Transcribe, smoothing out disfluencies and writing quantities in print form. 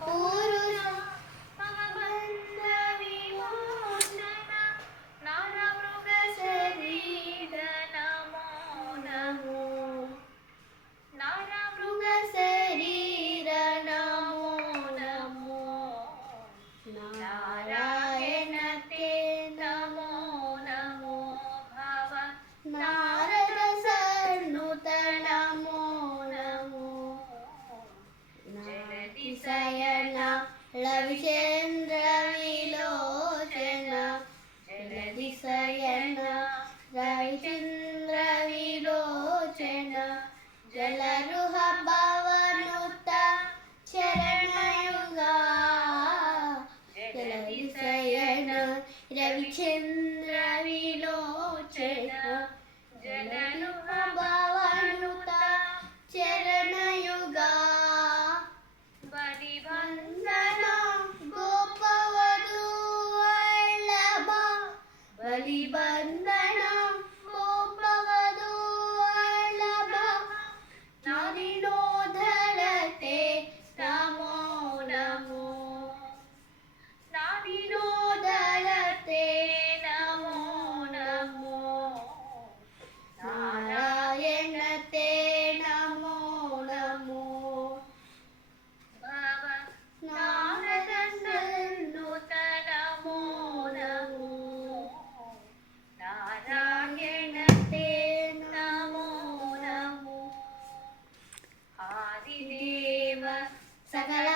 पुरुष ममबन्ध विमोचन नरमृग शरीर नमो नमो नरमृग शरीर नमो नमो नारायण ते नमो नमो भव नारद सन्नुत नमो नमो जलधिशयन लविचेन्द्र विलोचन जलधिशयन रविचन्द्र विलोचन जलरुह भवनुत चरणयुगा जलधिशयन रविचन्द्र विलोचन जलरुह भवनुत चरणयुगा बलिबन्धन गोपवधू वल्लभ बलिबन्धन गोपवधू वल्लभ नादिनोधरते नमो नमो नादिनोधरते नमो नमो नारायण ते नमो नमो भव नारद सन्नुत नमो नमो नारायण ते नमो नमो आदिदेव सकल